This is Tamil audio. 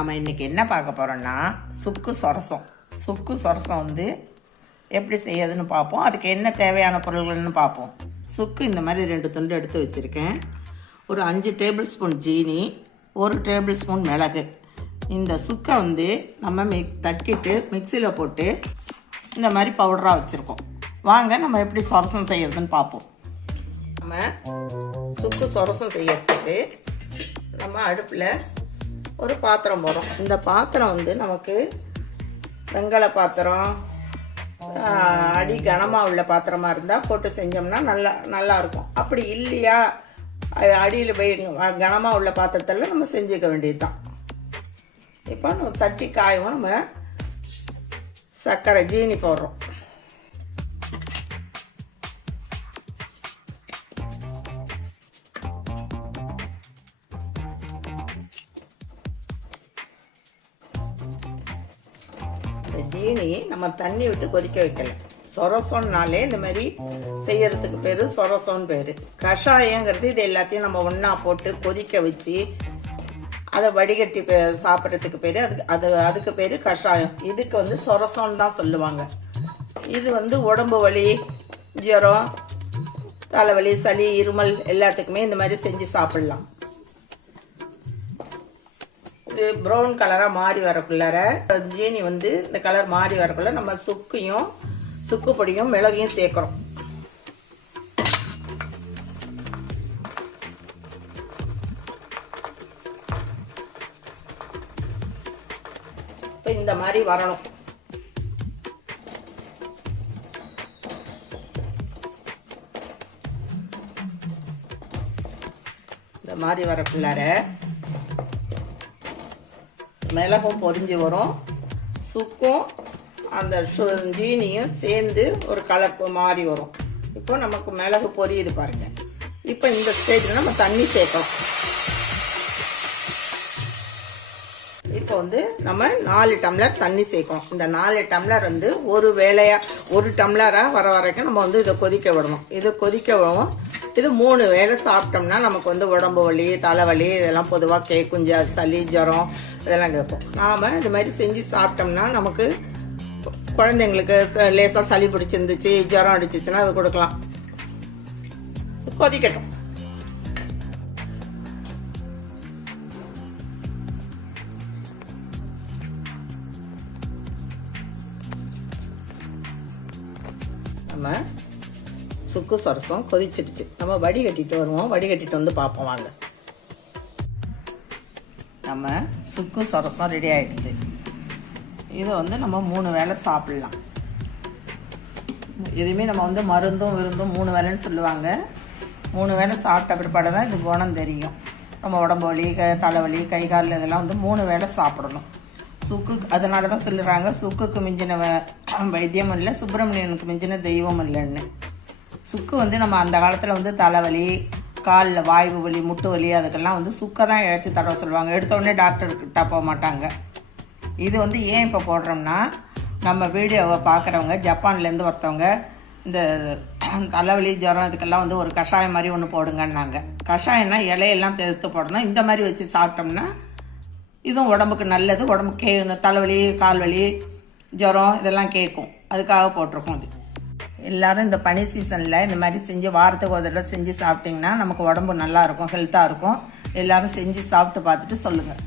நாம் இன்றைக்கி என்ன பார்க்க போகிறோம்னா சுக்கு சொரசம். சுக்கு சொரசம் வந்து எப்படி செய்யறதுன்னு பார்ப்போம். அதுக்கு என்ன தேவையான பொருள்கள்னு பார்ப்போம். சுக்கு இந்த மாதிரி ரெண்டு துண்டு எடுத்து வச்சுருக்கேன். ஒரு அஞ்சு டேபிள் ஸ்பூன் ஜீனி ஒரு டேபிள் ஸ்பூன் மிளகு. இந்த சுக்கை வந்து நம்ம மிக் தட்டிட்டு மிக்சியில் போட்டு இந்த மாதிரி பவுடராக வச்சுருக்கோம். வாங்க நம்ம எப்படி சொரசம் செய்கிறதுன்னு பார்ப்போம். நம்ம சுக்கு சொரசம் செய்யறதுக்கு நம்ம அடுப்பில் ஒரு பாத்திரம் போடுறோம். இந்த பாத்திரம் வந்து நமக்கு வெங்கல பாத்திரம் அடி கனமாக உள்ள பாத்திரமா இருந்தால் போட்டு செஞ்சோம்னா நல்லா நல்லா இருக்கும். அப்படி இல்லையா அடியில் போய் கனமாக உள்ள பாத்திரத்தில் நம்ம செஞ்சுக்க வேண்டியது தான் இப்போ நம்ம தட்டி காயவும் நம்ம சர்க்கரை ஜீனி போடுறோம். இந்த ஜீனி நம்ம தண்ணி விட்டு கொதிக்க வைக்கல. சொரசோன்னாலே இந்த மாதிரி செய்யறதுக்கு பேர் சொரசோன்னு பேர். கஷாயங்கிறது இது எல்லாத்தையும் நம்ம ஒன்றா போட்டு கொதிக்க வச்சு அதை வடிகட்டி சாப்பிட்றதுக்கு பேர் அதுக்கு அது அதுக்கு பேர் கஷாயம். இதுக்கு வந்து சொரசோன்னு தான் சொல்லுவாங்க. இது வந்து உடம்பு வலி ஜுரம் தலைவலி சளி இருமல் எல்லாத்துக்குமே இந்த மாதிரி செஞ்சு சாப்பிடலாம். இது ப்ரௌன் கலராக மாறி வரக்குள்ளார ஜீனி வந்து இந்த கலர் மாறி வரக்குள்ள நம்ம சுக்கையும் சுக்கு பொடியும் மிளகையும் சேர்க்குறோம். இப்போ இந்த மாதிரி வரணும். இந்த மாதிரி வரக்குள்ளார மிளகும் பொரிஞ்சு வரும். சுக்கும் அந்த சு- ஜீனியும் சேர்ந்து ஒரு கலர் மாறி வரும். இப்போ நமக்கு மிளகு பொரியுது பாருங்க. இப்போ இந்த ஸ்டேஜில் நம்ம தண்ணி சேர்க்கணும். இப்போ வந்து நம்ம நாலு டம்ளர் தண்ணி சேர்க்கணும். இந்த நாலு டம்ளர் வந்து ஒரு வேலையாக ஒரு டம்ளராக வர வரைக்கும் நம்ம வந்து இதை கொதிக்க விடணும். இதை கொதிக்க விடவும் இது மூணு வேளை சாப்பிட்டோம்னா நமக்கு வந்து உடம்பு வலி தலைவலி இதெல்லாம் பொதுவாக கேட்கும் ஜ சளி ஜுரம் இதெல்லாம் கேட்கும் நாம் இது மாதிரி செஞ்சு சாப்பிட்டோம்னா நமக்கு குழந்தைங்களுக்கு லேசாக சளி பிடிச்சிருந்துச்சு ஜுரம் அடிச்சிச்சுன்னா அது கொடுக்கலாம். கொதிக்கட்டும். நம்ம சுக்கு சொரசம் கொதிச்சிடுச்சு. நம்ம வடிகட்டிட்டு வருவோம். வடிகட்டிட்டு வந்து பார்ப்போம் வாங்க. நம்ம சுக்கு சொரசம் ரெடி ஆகிடுது இதை வந்து நம்ம மூணு வேளை சாப்பிட்லாம். எதுவுமே நம்ம வந்து மருந்தும் விருந்தும் மூணு வேளைன்னு சொல்லுவாங்க. மூணு வேளை சாப்பிட்ட பிற்பாடு தான் இது குணம் தெரியும். நம்ம உடம்பு வலி க தலைவலி கை கால் இதெல்லாம் வந்து மூணு வேளை சாப்பிடணும். சுக்கு அதனால தான் சொல்லுறாங்க சுக்குக்கு மிஞ்சின வைத்தியமும் வைத்தியம் இல்லை சுப்பிரமணியனுக்கு மிஞ்சின தெய்வம் இல்லைன்னு. சுக்கு வந்து நம்ம அந்த காலத்தில் வந்து தலைவலி காலில் வாய்வு வலி முட்டு வலி அதுக்கெல்லாம் வந்து சுக்கை தான் இழைச்சி தடவை சொல்லுவாங்க. எடுத்தோடனே டாக்டர்கிட்ட போக மாட்டாங்க. இது வந்து ஏன் இப்போ போடுறோம்னா நம்ம வீடியோவை பார்க்குறவங்க ஜப்பான்லேருந்து ஒருத்தவங்க இந்த தலைவலி ஜுரம் இதுக்கெல்லாம் வந்து ஒரு கஷாயம் மாதிரி ஒன்று போடுங்கன்னாங்க. கஷாயம்னா இலையெல்லாம் தெரித்து போடணும். இந்த மாதிரி வச்சு சாப்பிட்டோம்னா இதுவும் உடம்புக்கு நல்லது. உடம்புக்கு கே தலைவலி கால்வலி ஜுரம் இதெல்லாம் கேட்கும். அதுக்காக போட்டிருக்கோம் இது. எல்லாரும் இந்த பனி சீசனில் இந்த மாதிரி செஞ்சு வாரத்துக்கு ஒரு தடவை செஞ்சு சாப்பிட்டிங்கன்னா நமக்கு உடம்பு நல்லாயிருக்கும் ஹெல்த்தாக இருக்கும். எல்லாரும் செஞ்சு சாப்பிட்டு பார்த்துட்டு சொல்லுங்கள்